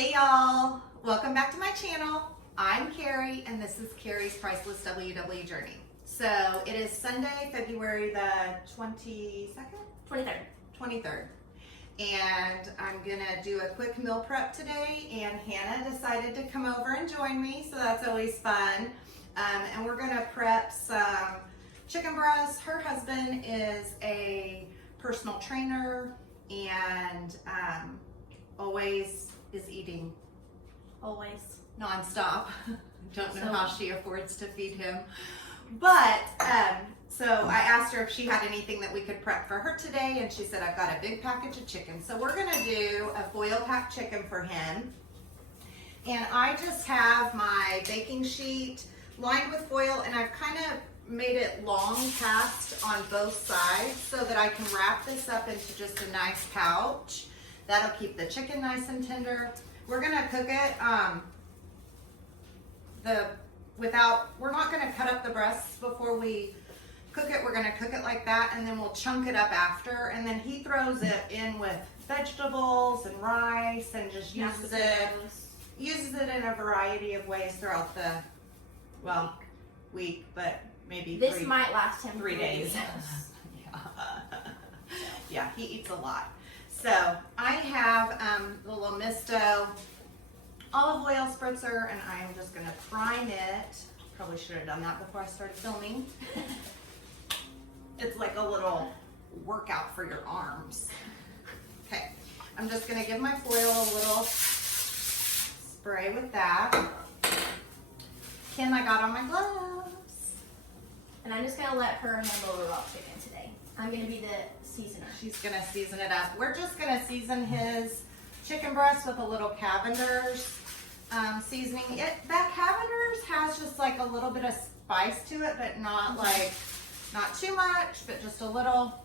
Hey y'all, welcome back to my channel. I'm Carrie and this is Carrie's Priceless WW Journey. So it is Sunday, February the 23rd. And I'm gonna do a quick meal prep today, and Hannah decided to come over and join me, so that's always fun. And we're gonna prep some chicken breasts. Her husband is a personal trainer and always is eating. Always. Nonstop. Don't know how she affords to feed him. But, so I asked her if she had anything that we could prep for her today, and she said, I've got a big package of chicken. So we're gonna do a foil packed chicken for him. And I just have my baking sheet lined with foil, and I've kind of made it long cast on both sides so that I can wrap this up into just a nice pouch. That'll keep the chicken nice and tender. We're gonna cook it we're not gonna cut up the breasts before we cook it. We're gonna cook it like that, and then we'll chunk it up after, and then he throws it in with vegetables and rice and just uses it in a variety of ways throughout the week, but maybe this might last him 3 days. Yeah, he eats a lot. So I have the little Misto olive oil spritzer, and I am just gonna prime it. Probably should have done that before I started filming. It's like a little workout for your arms. Okay, I'm just gonna give my foil a little spray with that. Ken, I got on my gloves. And I'm just gonna let her handle the raw chicken today. I'm gonna be the seasoner. She's gonna season it up. We're just gonna season his chicken breast with a little Cavender's seasoning. That Cavender's has just like a little bit of spice to it, but not too much, but just a little.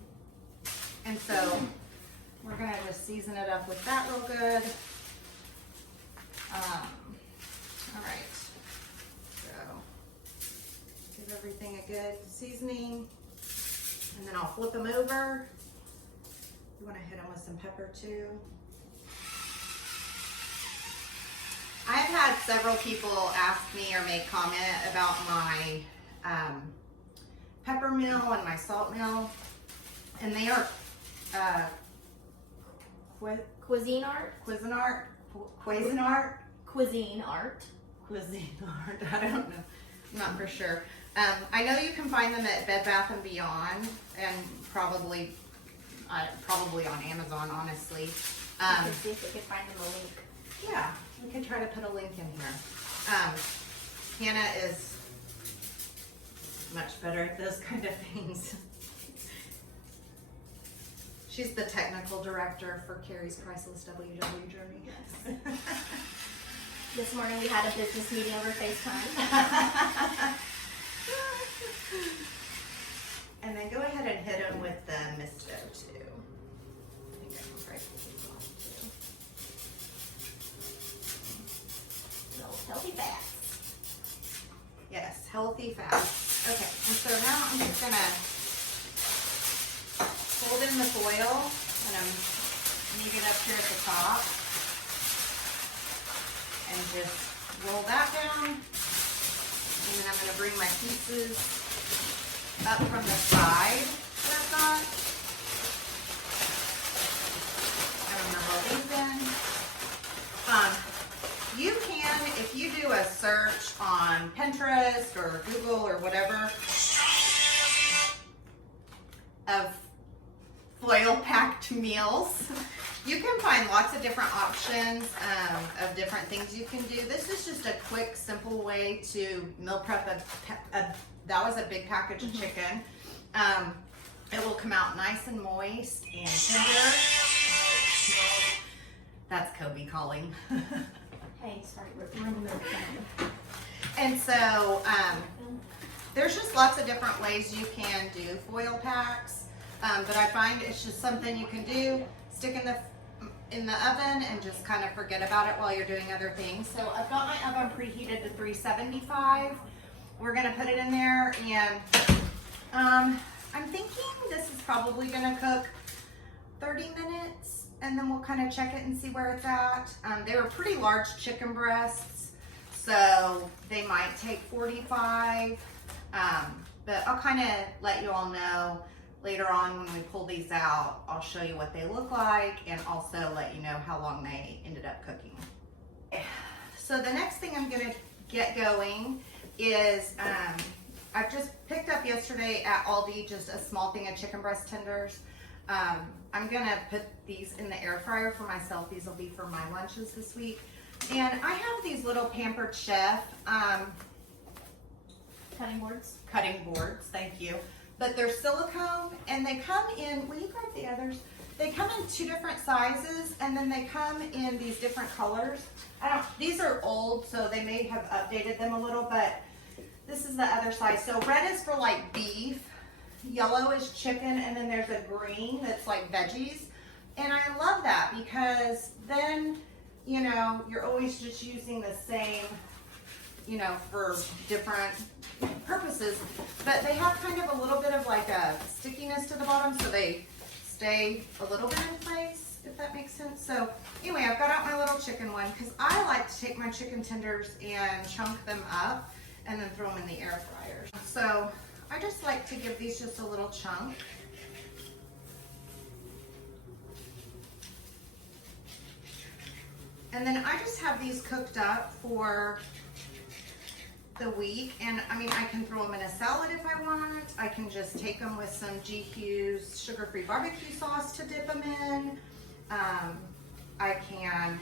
And so we're gonna just season it up with that real good. All right, so give everything a good seasoning, and then I'll flip them over. You want to hit them with some pepper too. I've had several people ask me or make comment about my pepper mill and my salt mill, and they are Cuisine art. Cuisine art. I don't know. I'm not for sure. I know you can find them at Bed Bath & Beyond, and probably on Amazon, honestly. We can see if we can find them a link. Yeah, we can try to put a link in here. Hannah is much better at those kind of things. She's the technical director for Carrie's Priceless WW Journey. Yes. This morning we had a business meeting over FaceTime. And then go ahead and hit them with the Misto too. I think I can probably take these off too. No, healthy fats. Yes, healthy fats. Okay, and so now I'm just gonna fold in the foil, and I'm knead it up here at the top, and just roll that down. And then I'm gonna bring my pieces up from the side that I've got. I'm gonna roll these in. You can, if you do a search on Pinterest or Google or whatever of foil packed meals, you can find lots of different options of different things you can do. This is just a quick, simple way to meal prep that was a big package of chicken. It will come out nice and moist and tender. That's Kobe calling. Hey, sorry, we're And so there's just lots of different ways you can do foil packs, but I find it's just something you can do, stick in the oven and just kind of forget about it while you're doing other things. So I've got my oven preheated to 375. We're gonna put it in there, and I'm thinking this is probably gonna cook 30 minutes, and then we'll kind of check it and see where it's at. They were pretty large chicken breasts, so they might take 45, but I'll kind of let you all know later on when we pull these out. I'll show you what they look like and also let you know how long they ended up cooking. So the next thing I'm gonna get going is, I've just picked up yesterday at Aldi just a small thing of chicken breast tenders. I'm gonna put these in the air fryer for myself. These will be for my lunches this week. And I have these little Pampered Chef Cutting boards. cutting boards, thank you. But they're silicone and they come in, will you grab the others? They come in 2 different sizes and then they come in these different colors. These are old, so they may have updated them a little, but this is the other size. So red is for like beef, yellow is chicken, and then there's a green that's like veggies. And I love that because then, you know, you're always just using the same, you know, for different purposes. But they have kind of a little bit of like a stickiness to the bottom, so they stay a little bit in place, if that makes sense. So anyway, I've got out my little chicken one because I like to take my chicken tenders and chunk them up and then throw them in the air fryer. So I just like to give these just a little chunk. And then I just have these cooked up for the week. And I mean, I can throw them in a salad if I want. I can just take them with some GQ's sugar-free barbecue sauce to dip them in. I can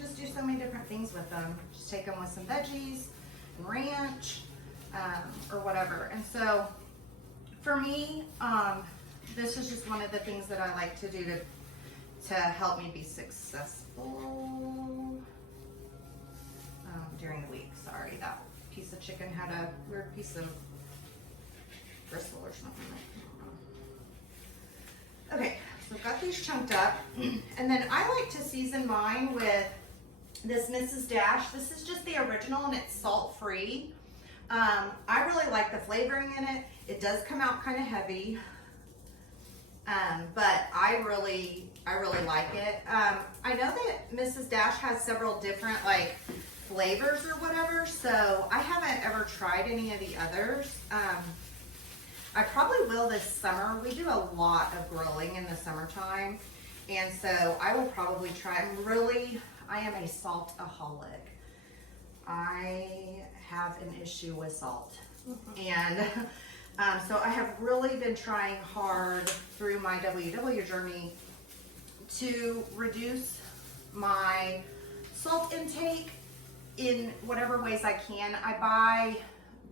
just do so many different things with them. Just take them with some veggies and ranch, or whatever. And so for me, this is just one of the things that I like to do to help me be successful during the week. Sorry, that piece of chicken had a weird piece of bristle or something. Okay, so I've got these chunked up, and then I like to season mine with this Mrs. Dash. This is just the original and it's salt-free. I really like the flavoring in it. It does come out kind of heavy, but I really like it. I know that Mrs. Dash has several different like flavors or whatever, so I haven't ever tried any of the others. I probably will this summer. We do a lot of grilling in the summertime, and so I will probably try. I am a saltaholic. I have an issue with salt. And so I have really been trying hard through my WW journey to reduce my salt intake in whatever ways I can. I buy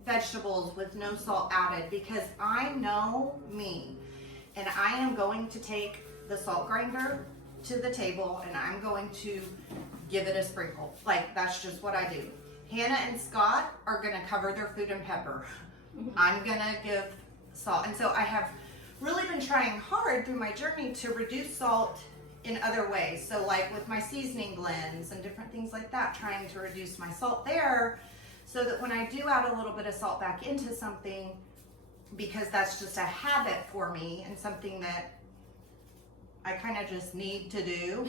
vegetables with no salt added because I know me, and I am going to take the salt grinder to the table and I'm going to give it a sprinkle. Like, that's just what I do. Hannah and Scott are gonna cover their food in pepper. I'm gonna give salt. And so I have really been trying hard through my journey to reduce salt in other ways. So like with my seasoning blends and different things like that, trying to reduce my salt there so that when I do add a little bit of salt back into something, because that's just a habit for me and something that I kind of just need to do,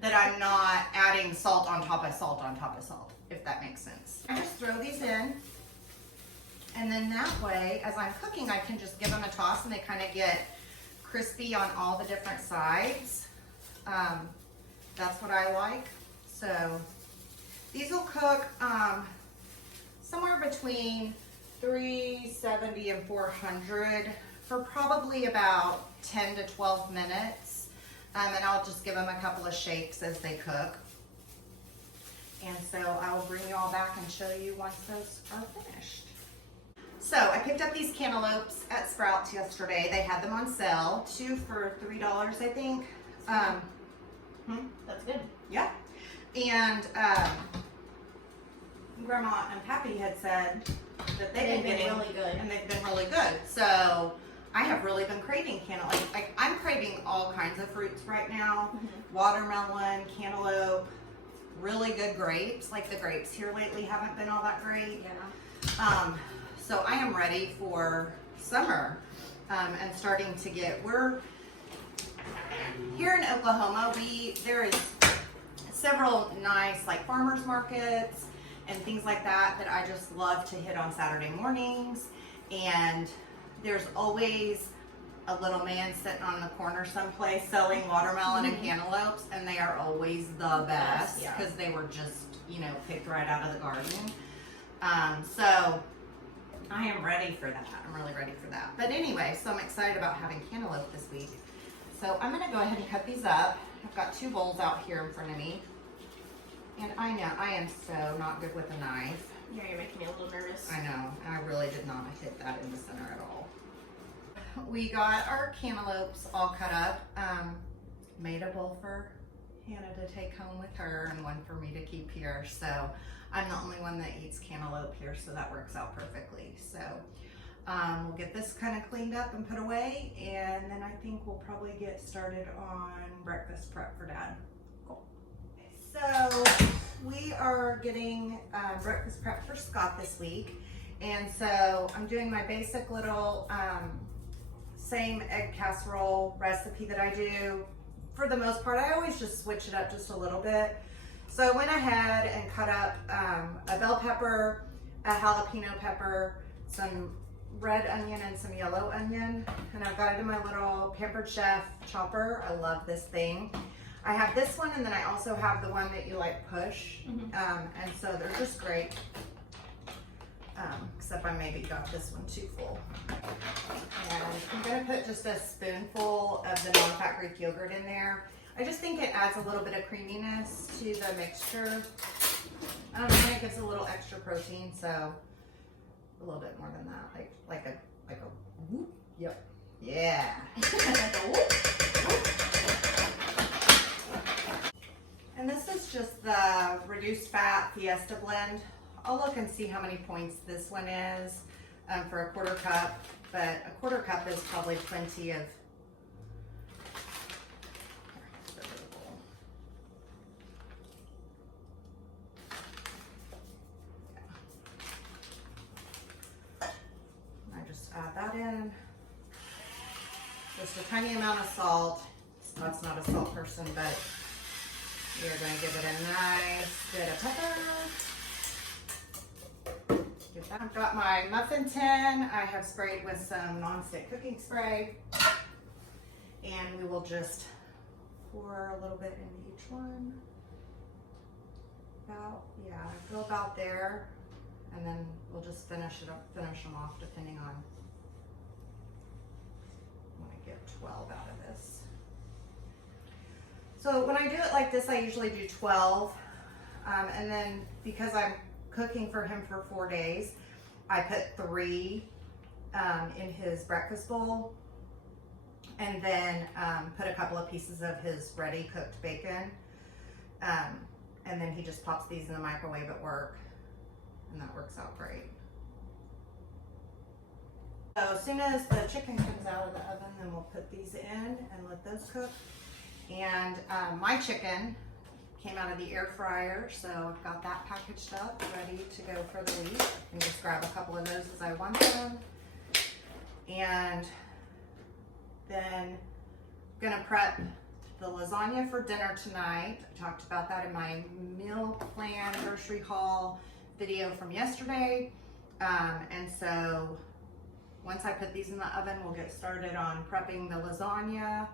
that I'm not adding salt on top of salt on top of salt, if that makes sense. I just throw these in, and then that way, as I'm cooking, I can just give them a toss and they kind of get crispy on all the different sides. That's what I like. So these will cook somewhere between 370 and 400 for probably about 10 to 12 minutes. And I'll just give them a couple of shakes as they cook. And so I will bring you all back and show you once those are finished. So I picked up these cantaloupes at Sprouts yesterday. They had them on sale, 2 for $3, I think. That's good. Yeah. And Grandma and Pappy had said that they've been really good. And they've been really good. So I have really been craving cantaloupe. Like, I'm craving all kinds of fruits right now. Watermelon, cantaloupe, really good grapes. Like, the grapes here lately haven't been all that great. Yeah. So I am ready for summer, and starting to get, here in Oklahoma, there is several nice like farmers markets and things like that that I just love to hit on Saturday mornings. And there's always a little man sitting on the corner someplace selling watermelon and cantaloupes, and they are always the best because they were just, you know, picked right out of the garden. So I am ready for that. I'm really ready for that. But anyway, so I'm excited about having cantaloupe this week. So I'm gonna go ahead and cut these up. I've got 2 bowls out here in front of me. And I know, I am so not good with a knife. Yeah, you're making me a little nervous. I know, I really did not hit that in the center at all. We got our cantaloupes all cut up. Made a bowl for Hannah to take home with her and one for me to keep here. So I'm the only one that eats cantaloupe here, so that works out perfectly. So we'll get this kind of cleaned up and put away, and then I think we'll probably get started on breakfast prep for Dad. Cool. So we are getting breakfast prep for Scott this week, and so I'm doing my basic little same egg casserole recipe that I do. For the most part, I always just switch it up just a little bit. So I went ahead and cut up a bell pepper, a jalapeno pepper, some red onion and some yellow onion, and I've got it in my little Pampered Chef chopper. I love this thing. I have this one, and then I also have the one that you like push, and so they're just great. Except I maybe got this one too full. And I'm gonna put just a spoonful of the non-fat Greek yogurt in there. I just think it adds a little bit of creaminess to the mixture. And it gives a little extra protein, so a little bit more than that, like a whoop. Yep. Yeah. Like a whoop, whoop. And this is just the reduced fat Fiesta blend. I'll look and see how many points this one is for a 1/4 cup, but a 1/4 cup is probably plenty of. I just add that in. Just a tiny amount of salt. That's not a salt person, but we're going to give it a nice bit of pepper. I've got my muffin tin. I have sprayed with some non-stick cooking spray. And we will just pour a little bit into each one. Go about there. And then we'll just finish them off depending on. I want to get 12 out of this. So when I do it like this, I usually do 12. And then because I'm cooking for him for 4 days, I put 3 in his breakfast bowl, and then put a couple of pieces of his ready cooked bacon, and then he just pops these in the microwave at work, and that works out great. So as soon as the chicken comes out of the oven, then we'll put these in and let those cook. And my chicken came out of the air fryer, so I've got that packaged up, ready to go for the week. And just grab a couple of those as I want them. And then I'm gonna prep the lasagna for dinner tonight. I talked about that in my meal plan grocery haul video from yesterday. And so once I put these in the oven, we'll get started on prepping the lasagna.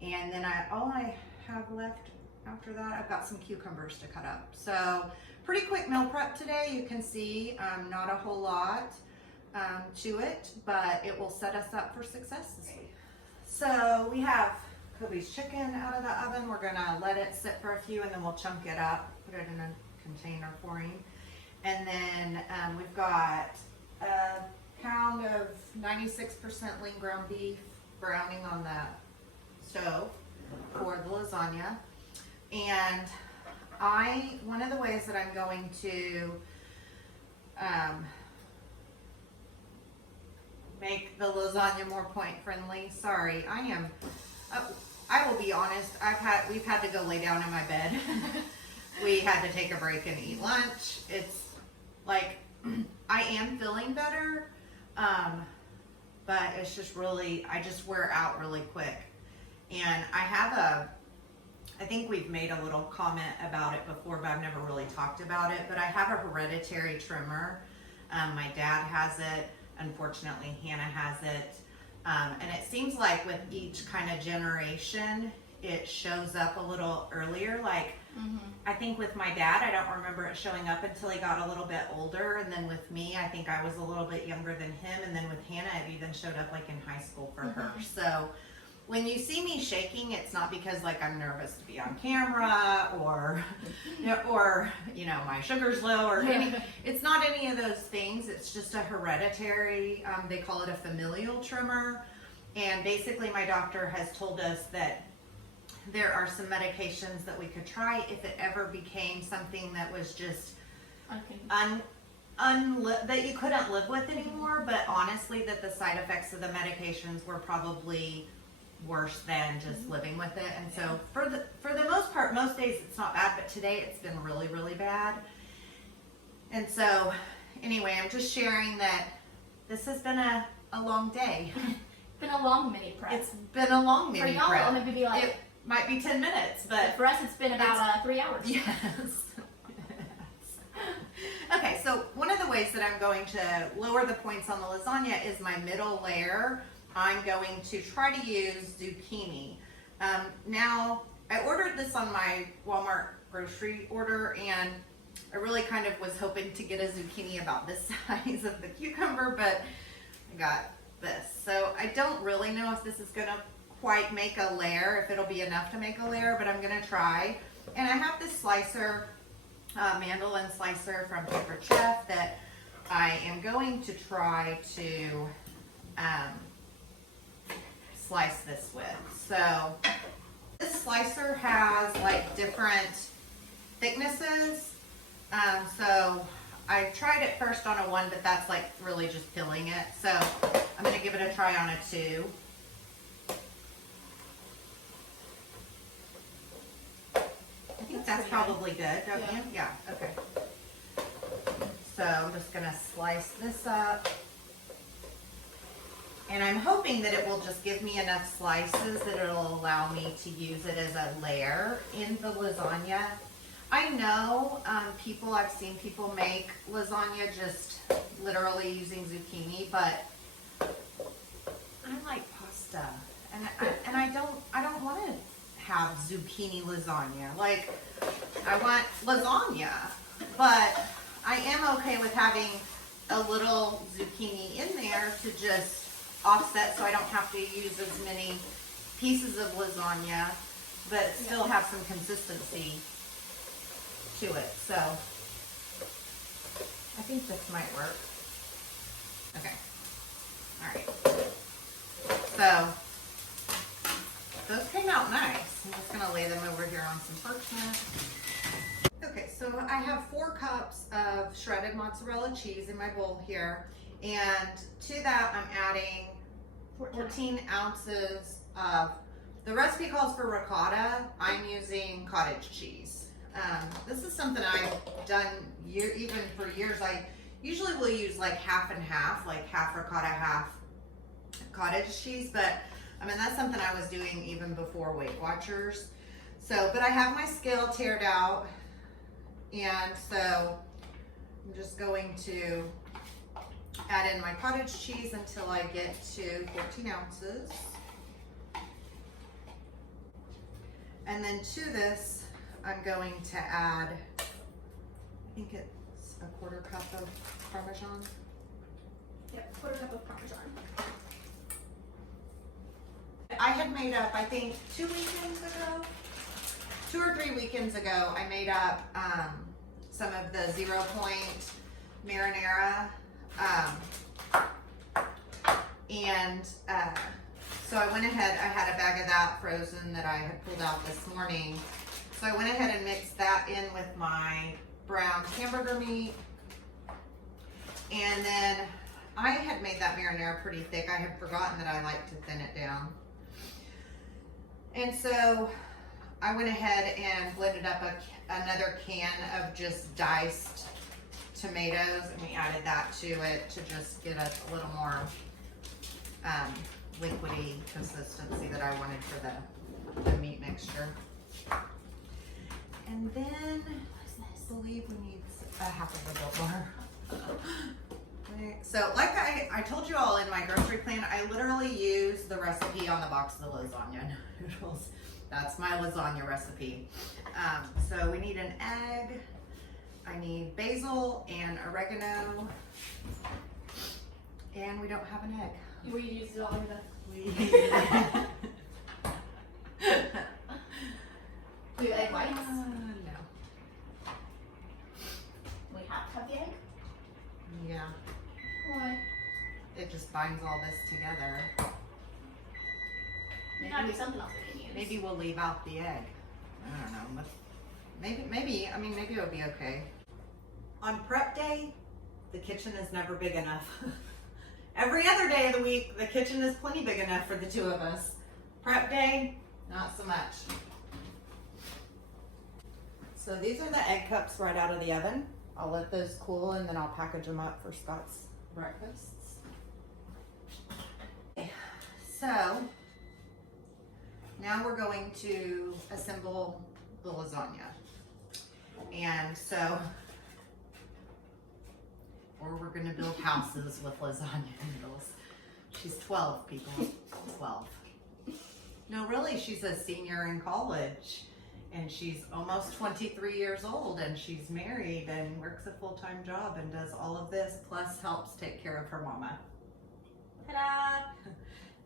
And then all I have left after that, I've got some cucumbers to cut up. So pretty quick meal prep today. You can see not a whole lot to it, but it will set us up for success this week. So we have Kobe's chicken out of the oven. We're gonna let it sit for a few, and then we'll chunk it up, put it in a container for him. And then we've got a pound of 96% lean ground beef browning on the stove for the lasagna. And one of the ways that I'm going to make the lasagna more point friendly. Sorry, I will be honest. We've had to go lay down in my bed. We had to take a break and eat lunch. It's like I am feeling better, but it's just really I just wear out really quick. And I think we've made a little comment about it before, but I've never really talked about it. But I have a hereditary tremor. My dad has it. Unfortunately, Hannah has it. And it seems like with each kind of generation, it shows up a little earlier. Like, I think with my dad, I don't remember it showing up until he got a little bit older. And then with me, I think I was a little bit younger than him. And then with Hannah, it even showed up like in high school for her. So when you see me shaking, it's not because like I'm nervous to be on camera or my sugar's low or it's not any of those things. It's just a hereditary, they call it a familial tremor. And basically my doctor has told us that there are some medications that we could try if it ever became something that was just that you couldn't live with anymore. But honestly, that the side effects of the medications were probably worse than just living with it. And so for the most part, most days it's not bad, but today it's been really, really bad. And so anyway, I'm just sharing that this has been a long day. It's been a long mini prep. It's been a long mini prep. For y'all, prep. it would be like, it might be 10 minutes, but for us it's been about 3 hours. Yes. Okay, so one of the ways that I'm going to lower the points on the lasagna is my middle layer. I'm going to try to use zucchini. Now, I ordered this on my Walmart grocery order, and I really kind of was hoping to get a zucchini about this size of the cucumber, but I got this. So I don't really know if this is gonna quite make a layer, if it'll be enough to make a layer, but I'm gonna try. And I have this slicer, mandolin slicer from Paper Chef that I am going to try to slice this with. So this slicer has like different thicknesses. So I tried it first on a 1, but that's like really just filling it. So I'm gonna give it a try on a 2. I think that's probably good, don't you? Yeah, okay. So I'm just gonna slice this up. And I'm hoping that it will just give me enough slices that it'll allow me to use it as a layer in the lasagna. I know I've seen people make lasagna just literally using zucchini, but I like pasta, and I don't want to have zucchini lasagna. Like, I want lasagna, but I am okay with having a little zucchini in there to just offset, so I don't have to use as many pieces of lasagna, but still have some consistency to it. So I think this might work. Okay. All right. So those came out nice. I'm just gonna lay them over here on some parchment. Okay, so I have 4 cups of shredded mozzarella cheese in my bowl here. And to that, I'm adding 14 ounces of, the recipe calls for ricotta. I'm using cottage cheese. This is something I've done even for years. I usually will use like half and half, like half ricotta, half cottage cheese. But I mean, that's something I was doing even before Weight Watchers. So, but I have my scale tared out. And so I'm just going to add in my cottage cheese until I get to 14 ounces. And then to this, I'm going to add, I think it's a 1/4 cup of Parmesan. Yep, 1/4 cup of Parmesan. I had made up, I think 2 weekends ago, 2 or 3 weekends ago, I made up some of the 0 point marinara. So I went ahead, I had a bag of that frozen that I had pulled out this morning. So I went ahead and mixed that in with my brown hamburger meat. And then I had made that marinara pretty thick. I had forgotten that I like to thin it down. And so I went ahead and blended up another can of just diced tomatoes, and we added that to it to just get us a little more liquidy consistency that I wanted for mixture. And then I believe we need a half of a Built Bar. So like I told you all in my grocery plan, I literally use the recipe on the box of the lasagna noodles. That's my lasagna recipe. So we need an egg. I need basil and oregano. And we don't have an egg. We used it all over We Do you egg whites? no. We have to have the egg? Yeah. Why? It just binds all this together. There gotta be something else we can use. Maybe we'll leave out the egg. I don't know. But maybe it would be okay. On prep day, the kitchen is never big enough. Every other day of the week, the kitchen is plenty big enough for the two of us. Prep day, not so much. So these are the egg cups right out of the oven. I'll let those cool and then I'll package them up for Scott's breakfasts. Okay, so now we're going to assemble the lasagna. And so, or we're gonna build houses with lasagna noodles. She's 12, people, 12. No, really, she's a senior in college. And she's almost 23 years old, and she's married and works a full-time job and does all of this, plus helps take care of her mama. Ta-da!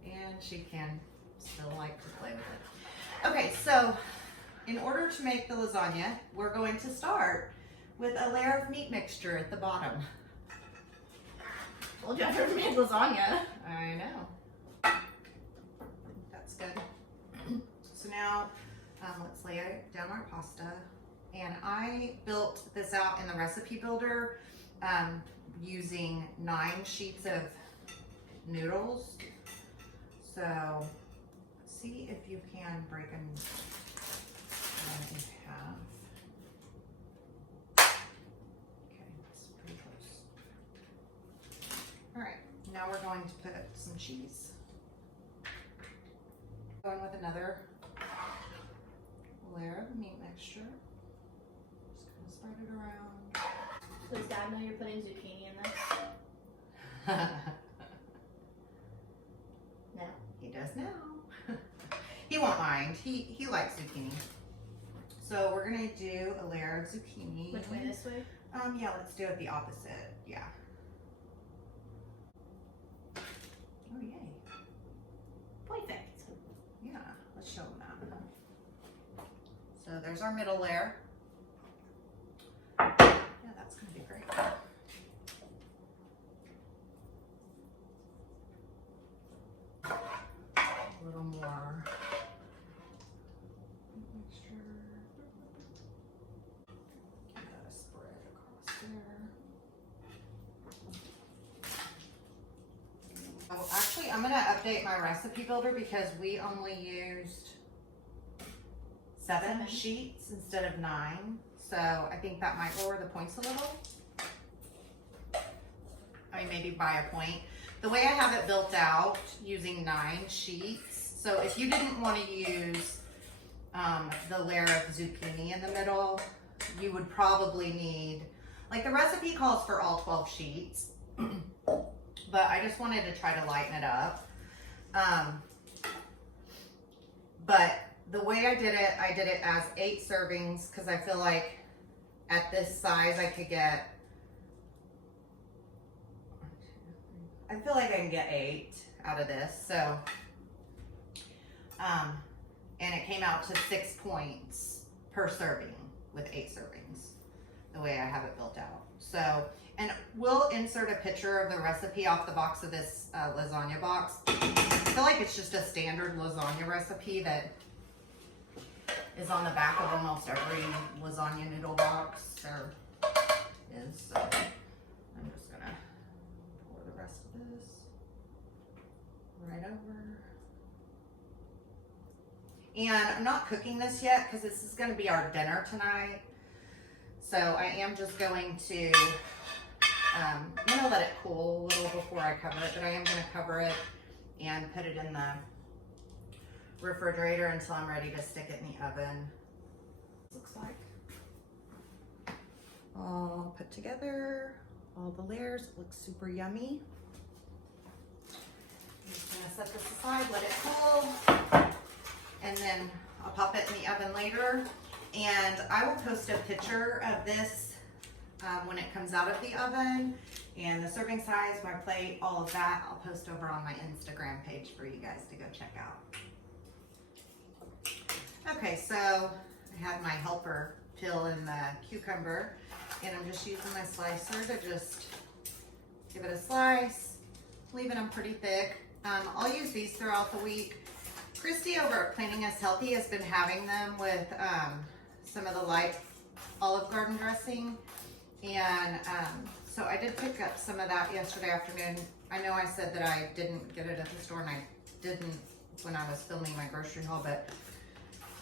And she can still like to play with it. Okay, so in order to make the lasagna, we're going to start with a layer of meat mixture at the bottom. Told you I've never made lasagna. I know. That's good. So now, let's lay down our pasta. And I built this out in the recipe builder using 9 sheets of noodles. So see if you can break them in half. Okay, that's pretty close. All right, now we're going to put some cheese. Going with another layer of meat mixture. Just gonna spread it around. So does Dad know you're putting zucchini in this? No. He does now. He won't mind. He likes zucchini. So we're gonna do a layer of zucchini. Which way, this way? Yeah, let's do it the opposite. Yeah. Oh yay. Perfect. Yeah, let's show them that. So there's our middle layer. Yeah, that's gonna be great. A little more mixture. Get that spread across there. Oh, actually, I'm gonna update my recipe builder because we only used 7 sheets instead of 9. So I think that might lower the points a little. I mean, maybe by a point. The way I have it built out using 9 sheets. So if you didn't want to use the layer of zucchini in the middle, you would probably need, like the recipe calls for all 12 sheets, but I just wanted to try to lighten it up. But the way I did it as 8 servings because I feel like at this size I could get, I feel like I can get 8 out of this. So, and it came out to 6 points per serving with 8 servings, the way I have it built out. So, and we'll insert a picture of the recipe off the box of this lasagna box. I feel like it's just a standard lasagna recipe that is on the back of almost every lasagna noodle box there is. So I'm just gonna pour the rest of this right over. And I'm not cooking this yet because this is gonna be our dinner tonight. So I am just going to, I'm gonna let it cool a little before I cover it, but I am gonna cover it and put it in the refrigerator until I'm ready to stick it in the oven. Looks like. All put together, all the layers. It looks super yummy. I'm just gonna set this aside, let it cool, and then I'll pop it in the oven later. And I will post a picture of this when it comes out of the oven, and the serving size, my plate, all of that, I'll post over on my Instagram page for you guys to go check out. Okay, so I had my helper peel in the cucumber, and I'm just using my slicer to just give it a slice, leaving them pretty thick. I'll use these throughout the week. Christy over at Planning Us Healthy has been having them with some of the light Olive Garden dressing, and so I did pick up some of that yesterday afternoon. I know I said that I didn't get it at the store, and I didn't when I was filming my grocery haul, but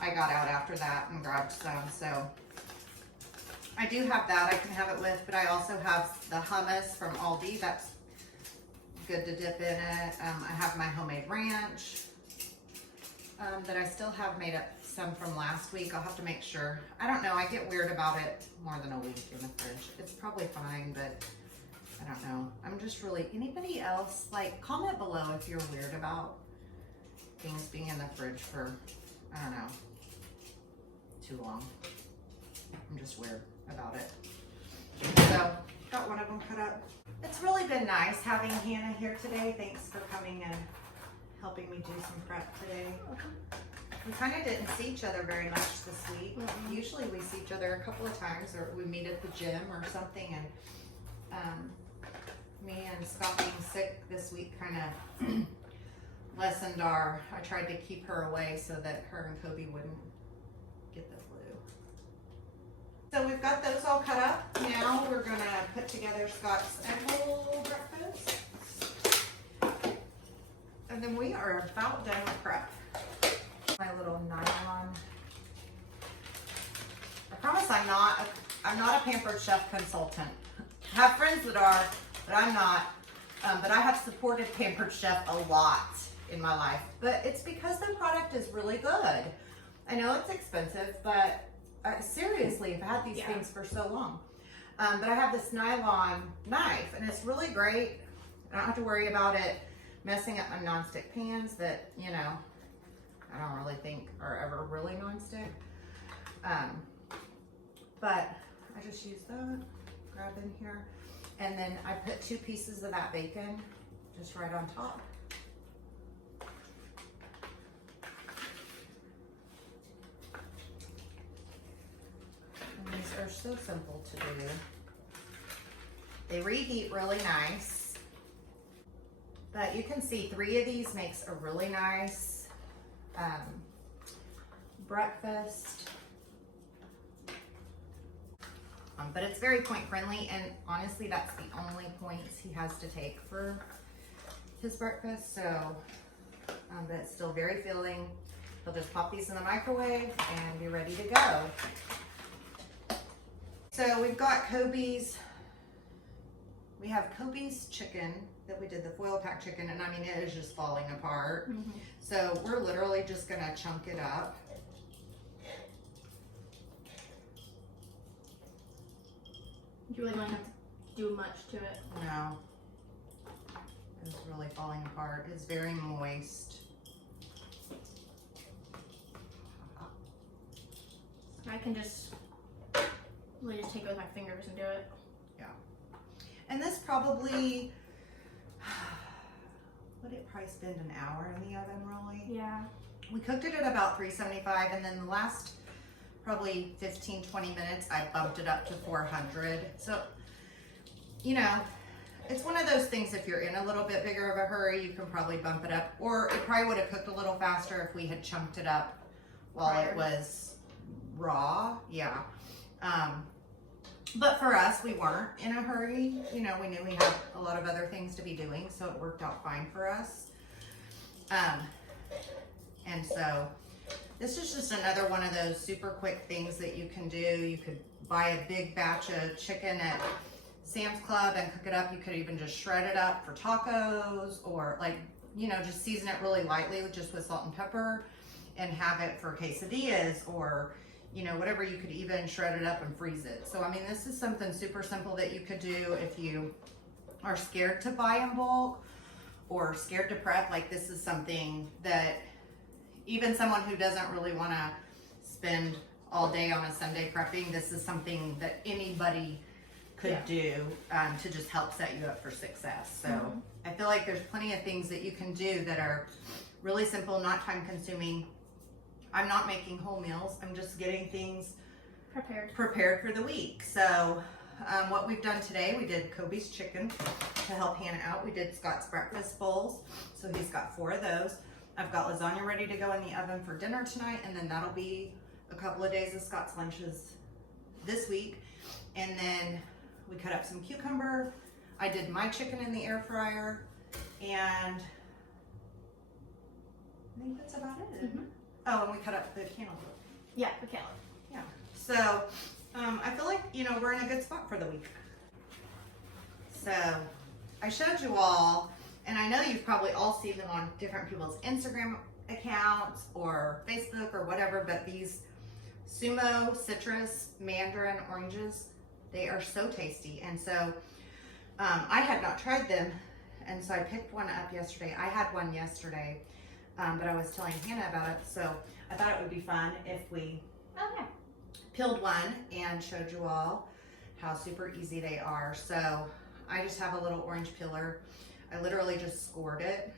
I got out after that and grabbed some. So I do have that I can have it with, but I also have the hummus from Aldi. That's good to dip in it. I have my homemade ranch that I still have made up some from last week. I'll have to make sure. I don't know, I get weird about it more than a week in the fridge. It's probably fine, but I don't know. I'm just really, anybody else, like, comment below if you're weird about things being in the fridge for, I don't know, too long. I'm just weird about it. So, got one of them cut up. It's really been nice having Hannah here today. Thanks for coming and helping me do some prep today. We kind of didn't see each other very much this week. Usually we see each other a couple of times, or we meet at the gym or something, and me and Scott being sick this week kind of lessened I tried to keep her away so that her and Kobe wouldn't get the flu. So we've got those all cut up. Now we're gonna put together Scott's egg roll breakfast. And then we are about done with prep. My little nylon. I promise I'm not a Pampered Chef consultant. I have friends that are, but I'm not. But I have supported Pampered Chef a lot in my life. But it's because the product is really good. I know it's expensive, but seriously, I've had these things for so long. But I have this nylon knife, and it's really great. I don't have to worry about it messing up my nonstick pans that, you know, I don't really think are ever really nonstick. But I just use that, grab in here, and then I put 2 pieces of that bacon just right on top. And these are so simple to do. They reheat really nice. But you can see 3 of these makes a really nice breakfast. But it's very point friendly, and honestly that's the only points he has to take for his breakfast. So, but it's still very filling. He'll just pop these in the microwave and be ready to go. So we've got Kobe's. We have Kobe's chicken that we did, the foil pack chicken, and I mean, it is just falling apart. So we're literally just gonna chunk it up. You really don't have to do much to it. No. It's really falling apart. It's very moist. I can just really just take it with my fingers and do it. Yeah. And this probably, would it probably spend an hour in the oven, really? Yeah. We cooked it at about 375, and then the last probably 15-20 minutes I bumped it up to 400. So, you know, it's one of those things, if you're in a little bit bigger of a hurry, you can probably bump it up, or it probably would have cooked a little faster if we had chunked it up while it was raw. Yeah. But for us, we weren't in a hurry. You know, we knew we had a lot of other things to be doing, so it worked out fine for us. And so this is just another one of those super quick things that you can do. You could buy a big batch of chicken at Sam's Club and cook it up. You could even just shred it up for tacos, or, like, you know, just season it really lightly just with salt and pepper. and have it for quesadillas or, you know, whatever. You could even shred it up and freeze it. So, I mean, this is something super simple that you could do if you are scared to buy in bulk or scared to prep. Like, this is something that even someone who doesn't really want to spend all day on a Sunday prepping, this is something that anybody could do to just help set you up for success. So I feel like there's plenty of things that you can do that are really simple, not time consuming. I'm not making whole meals. I'm just getting things prepared for the week. So what we've done today, we did Kobe's chicken to help Hannah out. We did Scott's breakfast bowls. So he's got 4 of those. I've got lasagna ready to go in the oven for dinner tonight, and then that'll be a couple of days of Scott's lunches this week. And then we cut up some cucumber. I did my chicken in the air fryer, and I think that's about it. Oh, and we cut up the cantaloupe. Yeah, the cantaloupe. Yeah. So I feel like, you know, we're in a good spot for the week. So I showed you all, and I know you've probably all seen them on different people's Instagram accounts or Facebook or whatever, but these Sumo citrus mandarin oranges, they are so tasty. And so I had not tried them, and so I picked one up yesterday. I had one yesterday, but I was telling Hannah about it, so I thought it would be fun if we peeled one and showed you all how super easy they are. So I just have a little orange peeler. I literally just scored it.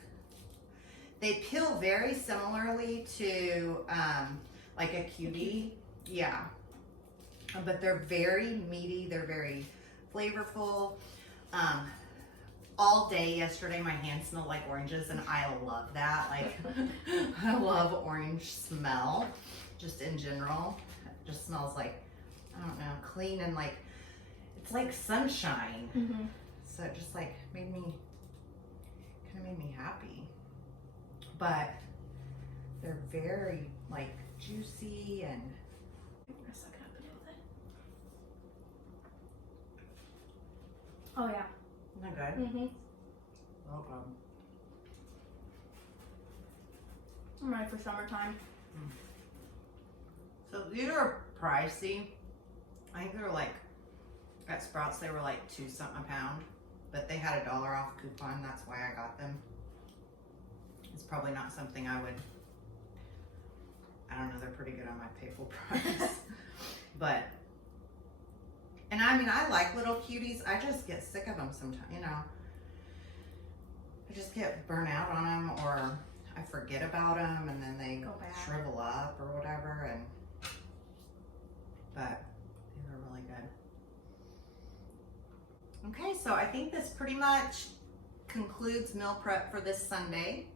They peel very similarly to like a cutie, yeah. But they're very meaty, they're very flavorful. All day yesterday, my hands smelled like oranges, and I love that. Like, I love orange smell, just in general. It just smells like, I don't know, clean and like, it's like sunshine. So it just like made me happy. But they're very like juicy and. Oh yeah. Isn't that good? Well done. I'm ready for summertime. So these are pricey. I think they're like, at Sprouts they were like $2 something a pound, but they had a $1 off coupon. That's why I got them. It's probably not something I would, I don't know, they're pretty good on my pay full price. But, and I mean, I like little cuties. I just get sick of them sometimes, you know. I just get burnt out on them, or I forget about them, and then they shrivel up or whatever. And but they were really good. Okay, so I think this pretty much concludes meal prep for this Sunday.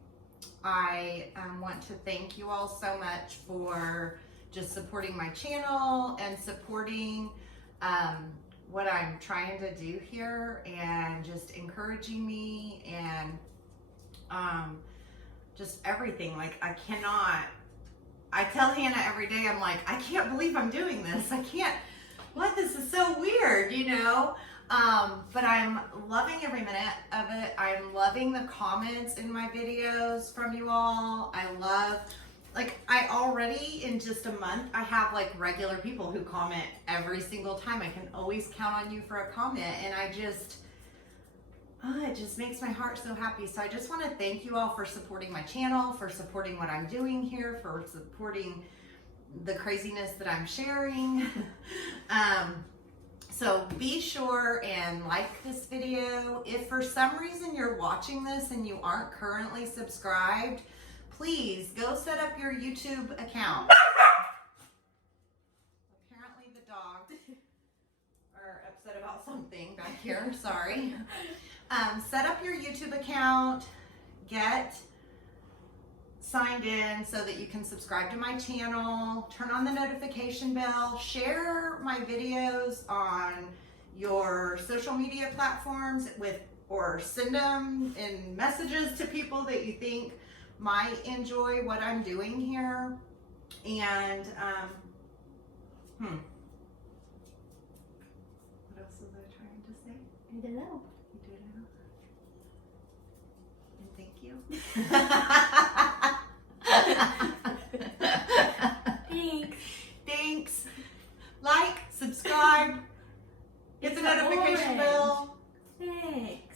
I want to thank you all so much for just supporting my channel and supporting what I'm trying to do here, and just encouraging me, and just everything. Like, I tell Hannah every day, I'm like, I can't believe I'm doing this. This is so weird, you know? But I'm loving every minute of it. I'm loving the comments in my videos from you all. I love, like, I already, in just a month, I have like regular people who comment every single time. I can always count on you for a comment, and I just, it just makes my heart so happy. So I just want to thank you all for supporting my channel, for supporting what I'm doing here, for supporting the craziness that I'm sharing. So be sure and like this video. If for some reason you're watching this and you aren't currently subscribed, please go set up your YouTube account. Apparently the dogs are upset about something back here, sorry. Set up your YouTube account, get signed in so that you can subscribe to my channel, turn on the notification bell, share my videos on your social media platforms or send them in messages to people that you think might enjoy what I'm doing here. And what else was I trying to say? I don't know. You do know? And thank you. notification orange. bell. Thanks.